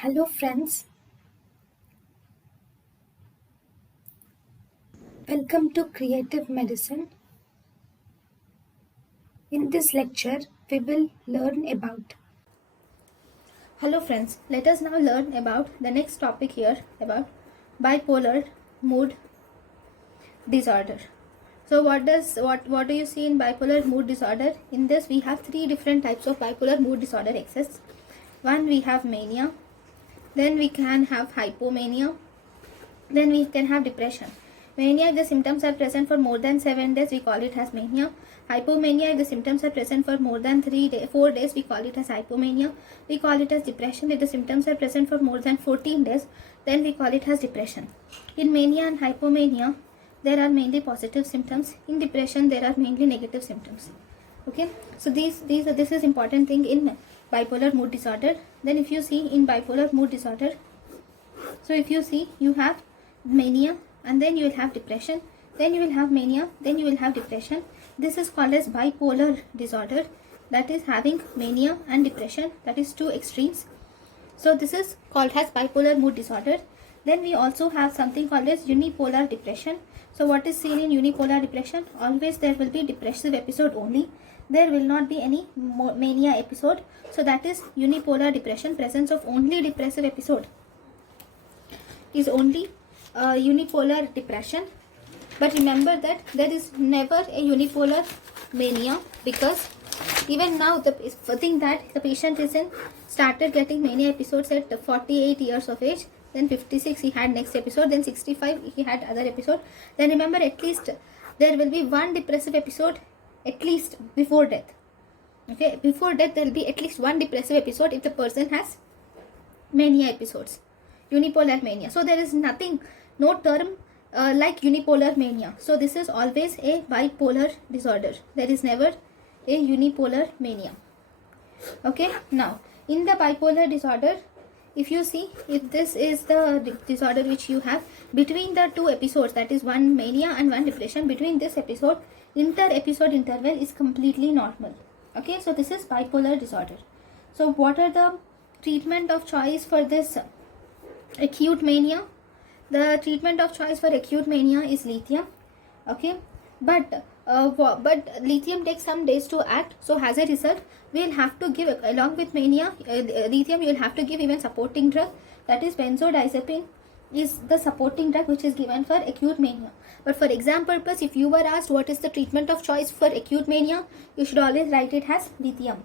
Hello friends, welcome to Creative Medicine. In this lecture, we will learn about. Hello friends, let us now learn about the next topic here about bipolar mood disorder. So what do you see in bipolar mood disorder? In this we have three different types of bipolar mood disorder exists. One, we have mania, then we can have hypomania, then we can have depression. Mania, if the symptoms are present for more than 7 days, we call it as mania. Hypomania, if the symptoms are present for more than 4 days, we call it as hypomania. We call it as depression. If the symptoms are present for more than 14 days, then we call it as depression. In mania and hypomania, there are mainly positive symptoms. In depression, there are mainly negative symptoms. Okay, so this is important thing in bipolar mood disorder. Then if you see in bipolar mood disorder, so if you see, you have mania and then you will have depression, then you will have mania, then you will have depression. This is called as bipolar disorder, that is having mania and depression, that is two extremes. So this is called as bipolar mood disorder. Then we also have something called as unipolar depression. So what is seen in unipolar depression? Always there will be depressive episode only. There will not be any mania episode. So that is unipolar depression, presence of only depressive episode is only unipolar depression. But remember that there is never a unipolar mania, because even now the thing that the patient is in started getting mania episodes at 48 years of age, then 56 he had next episode, then 65 he had other episode. Then remember, at least there will be one depressive episode at least before death. Okay, before death there will be at least one depressive episode if the person has mania episodes, unipolar mania. So there is nothing, no term like unipolar mania. So this is always a bipolar disorder. There is never a unipolar mania. Okay, now in the bipolar disorder, if you see, if this is the disorder which you have, between the two episodes, that is one mania and one depression, between this episode, inter-episode interval is completely normal. Okay, so this is bipolar disorder. So what are the treatment of choice for this acute mania? The treatment of choice for acute mania is lithium. Okay, but lithium takes some days to act. So as a result, we will have to give, along with mania, lithium, you will have to give even supporting drug, that is benzodiazepine is the supporting drug which is given for acute mania. But for exam purpose, if you were asked what is the treatment of choice for acute mania, you should always write it as lithium.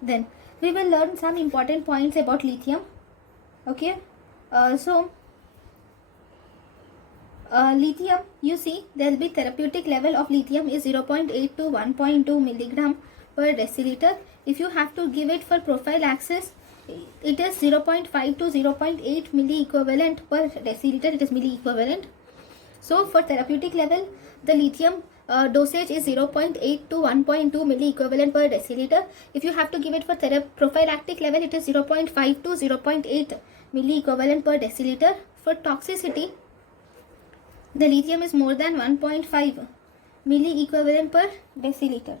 Then we will learn some important points about lithium. Okay, lithium, you see, there will be therapeutic level of lithium is 0.8 to 1.2 milligram per deciliter. If you have to give it for prophylaxis, it is 0.5 to 0.8 milli equivalent per deciliter. It is milli equivalent. So for therapeutic level, the lithium dosage is 0.8 to 1.2 milli equivalent per deciliter. If you have to give it for prophylactic level, it is 0.5 to 0.8 milli equivalent per deciliter. For toxicity, the lithium is more than 1.5 milli equivalent per deciliter.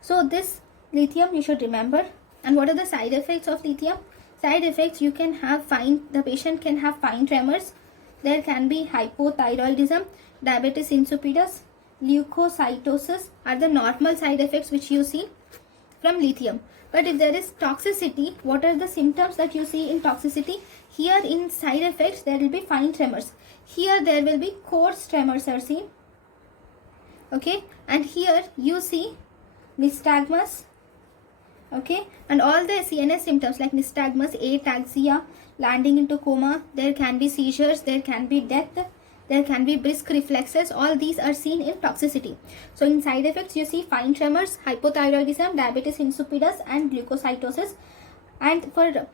So this lithium you should remember. And what are the side effects of lithium? Side effects, you can have the patient can have fine tremors. There can be hypothyroidism, diabetes insipidus, leukocytosis are the normal side effects which you see from lithium. But if there is toxicity, what are the symptoms that you see in toxicity? Here in side effects, there will be fine tremors. Here there will be coarse tremors are seen. Okay, and here you see nystagmus. Okay, and all the CNS symptoms like nystagmus, ataxia, landing into coma, there can be seizures, there can be death, there can be brisk reflexes. All these are seen in toxicity. So in side effects, you see fine tremors, hypothyroidism, diabetes insipidus and leukocytosis. And for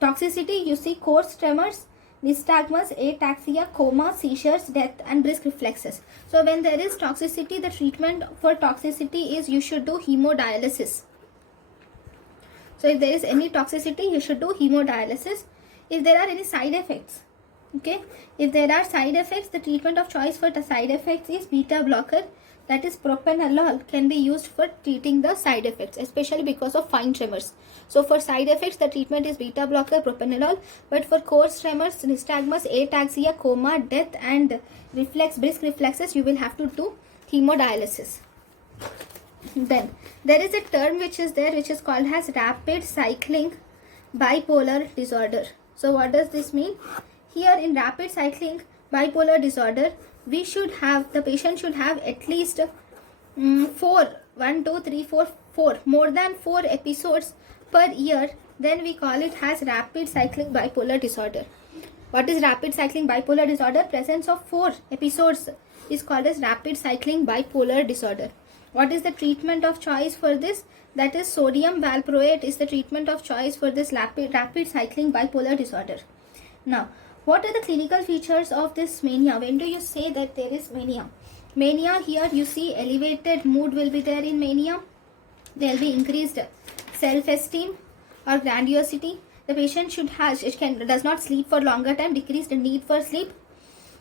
toxicity, you see coarse tremors, nystagmus, ataxia, coma, seizures, death and brisk reflexes. So when there is toxicity, the treatment for toxicity is you should do hemodialysis. So if there is any toxicity, you should do hemodialysis. If there are any side effects, okay, if there are side effects, the treatment of choice for the side effects is beta blocker. that is propranolol, can be used for treating the side effects, especially because of fine tremors. So for side effects, the treatment is beta blocker, propranolol. But for coarse tremors, nystagmus, ataxia, coma, death, and brisk reflexes, you will have to do hemodialysis. Then there is a term which is there, which is called as rapid cycling bipolar disorder. So what does this mean? Here in rapid cycling bipolar disorder, the patient should have at least 4 more than 4 episodes per year. Then we call it as rapid cycling bipolar disorder. What is rapid cycling bipolar disorder? Presence of 4 episodes is called as rapid cycling bipolar disorder. What is the treatment of choice for this? That is sodium valproate is the treatment of choice for this rapid cycling bipolar disorder. Now, what are the clinical features of this mania? When do you say that there is mania? Mania, here you see elevated mood will be there in mania. There will be increased self-esteem or grandiosity. The patient does not sleep for longer time, decreased need for sleep.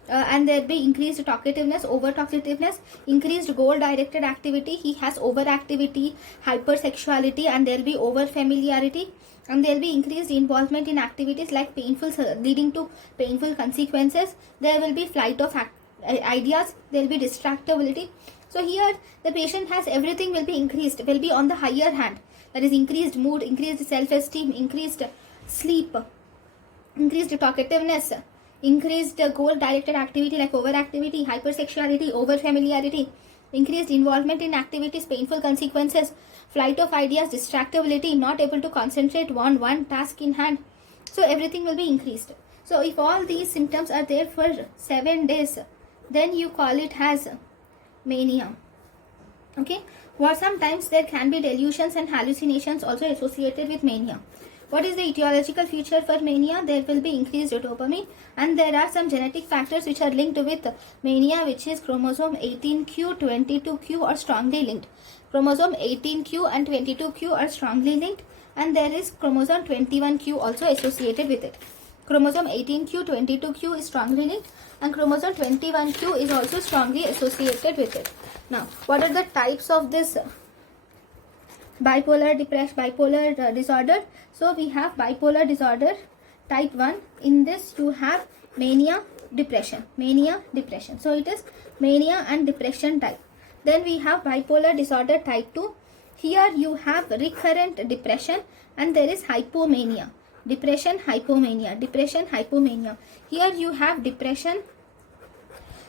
And there will be increased talkativeness, over-talkativeness, increased goal-directed activity. He has overactivity, hypersexuality, and there will be over-familiarity. And there will be increased involvement in activities like leading to painful consequences. There will be flight of ideas. There will be distractibility. So here the patient has everything will be increased, will be on the higher hand. That is increased mood, increased self-esteem, increased sleep, increased talkativeness, increased goal-directed activity like overactivity, hypersexuality, overfamiliarity, increased involvement in activities, painful consequences, flight of ideas, distractibility, not able to concentrate on one task in hand. So everything will be increased. So if all these symptoms are there for 7 days, then you call it as mania. Okay. Sometimes there can be delusions and hallucinations also associated with mania. What is the etiological feature for mania? There will be increased dopamine, and there are some genetic factors which are linked with mania, which is chromosome 18q, 22q are strongly linked. Chromosome 18q and 22q are strongly linked, and there is chromosome 21q also associated with it. Chromosome 18q, 22q is strongly linked, and chromosome 21q is also strongly associated with it. Now, what are the types of this bipolar disorder? So we have bipolar disorder type 1. In this you have mania depression. So it is mania and depression type. Then we have bipolar disorder type 2. Here you have recurrent depression, and there is hypomania. Depression, hypomania. Here you have depression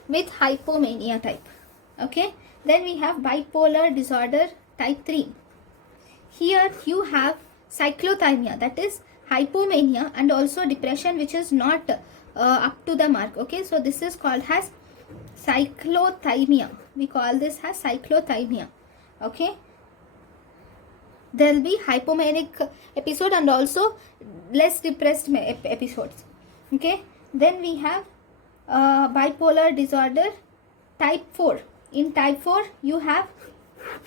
with hypomania type. Okay. Then we have bipolar disorder type 3. Here you have cyclothymia, that is hypomania and also depression which is not up to the mark. Okay, so this is called as cyclothymia. We call this as cyclothymia. Okay, there will be hypomanic episode and also less depressed episodes. Okay, then we have bipolar disorder type 4. In type 4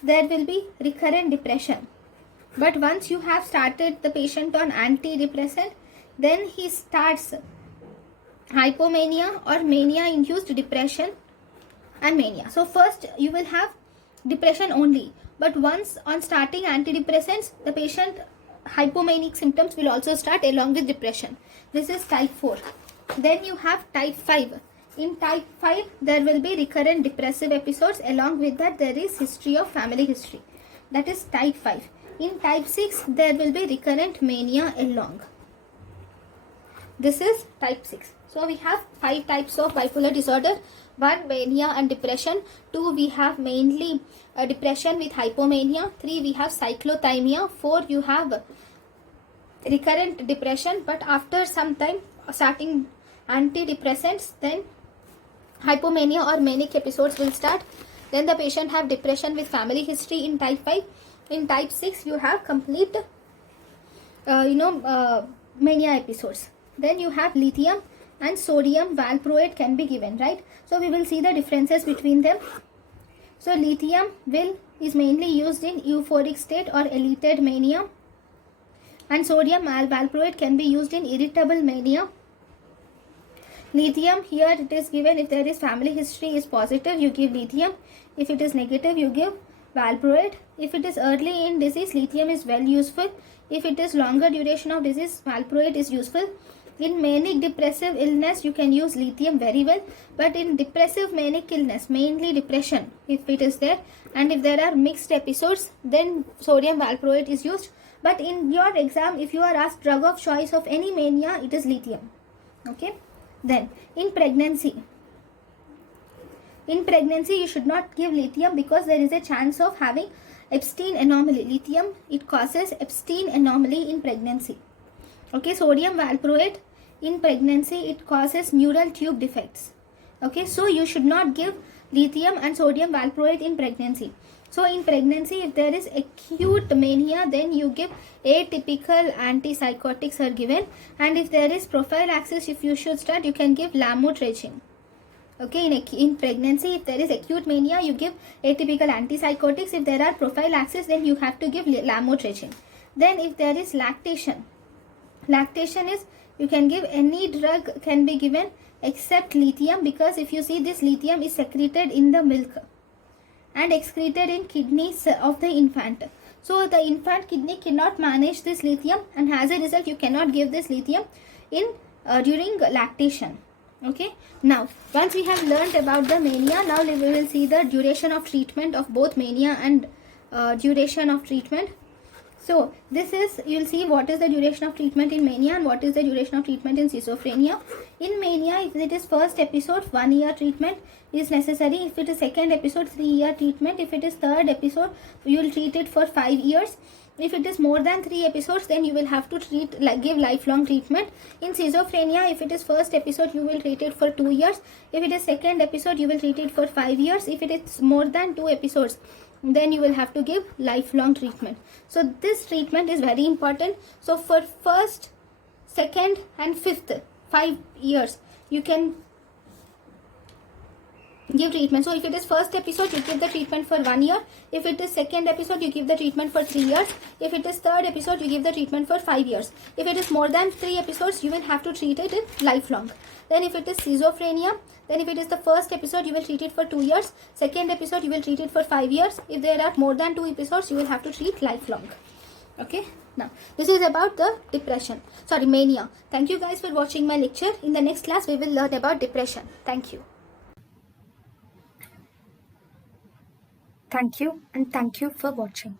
there will be recurrent depression. But once you have started the patient on antidepressant, then he starts hypomania or mania-induced depression and mania. So first you will have depression only. But once on starting antidepressants, the patient hypomanic symptoms will also start along with depression. This is type 4. Then you have type 5. In type 5, there will be recurrent depressive episodes. Along with that, there is family history. That is type 5. In type 6, there will be recurrent mania along. This is type 6. So we have 5 types of bipolar disorder. 1, mania and depression. 2, we have mainly depression with hypomania. 3, we have cyclothymia. 4, you have recurrent depression, but after some time starting antidepressants, then hypomania or manic episodes will start. Then the patient have depression with family history in type 5. In type 6, you have complete mania episodes. Then you have lithium and sodium valproate can be given, right? So we will see the differences between them. So lithium is mainly used in euphoric state or elated mania, and sodium valproate can be used in irritable mania. Lithium, here it is given if there is family history is positive, you give lithium. If it is negative, you give valproate. If it is early in disease, lithium is well useful. If it is longer duration of disease, valproate is useful. In manic depressive illness, you can use lithium very well. But in depressive manic illness, mainly depression, if it is there, and if there are mixed episodes, then sodium valproate is used. But in your exam, if you are asked drug of choice of any mania, it is lithium. Okay. Then in pregnancy, you should not give lithium because there is a chance of having Epstein anomaly. Lithium, it causes Epstein anomaly in pregnancy. Okay, sodium valproate in pregnancy, it causes neural tube defects. Okay, so you should not give lithium and sodium valproate in pregnancy. So in pregnancy, if there is acute mania, then you give atypical antipsychotics are given. And if there is prophylaxis, if you should start, you can give lamotrigine. Okay, in pregnancy, if there is acute mania, you give atypical antipsychotics. If there are prophylaxis, then you have to give lamotrigine. Then if there is lactation is, you can give any drug can be given except lithium, because if you see, this lithium is secreted in the milk and excreted in kidneys of the infant. So the infant kidney cannot manage this lithium, and as a result you cannot give this lithium in during lactation. Okay, now once we have learned about the mania, now we will see the duration of treatment of both mania and duration of treatment. So this is, you will see what is the duration of treatment in mania and what is the duration of treatment in schizophrenia. In mania, if it is first episode, 1 year treatment is necessary. If it is second episode, 3 year treatment. If it is third episode, you will treat it for 5 years. If it is more than 3 episodes, then you will have to give lifelong treatment. In schizophrenia, if it is first episode, you will treat it for 2 years. If it is second episode, you will treat it for 5 years. If it is more than 2 episodes, then you will have to give lifelong treatment. So this treatment is very important. So for first, second and fifth 5 years, you can give treatment. So if it is first episode, you give the treatment for 1 year. If it is second episode, you give the treatment for 3 years. If it is third episode, you give the treatment for 5 years. If it is more than 3 episodes, you will have to treat it in lifelong. Then if it is schizophrenia, then if it is the first episode, you will treat it for 2 years. Second episode, you will treat it for 5 years. If there are more than 2 episodes, you will have to treat lifelong. Okay, now this is about the mania. Thank you guys for watching my lecture. In the next class, we will learn about depression. Thank you. Thank you, and thank you for watching.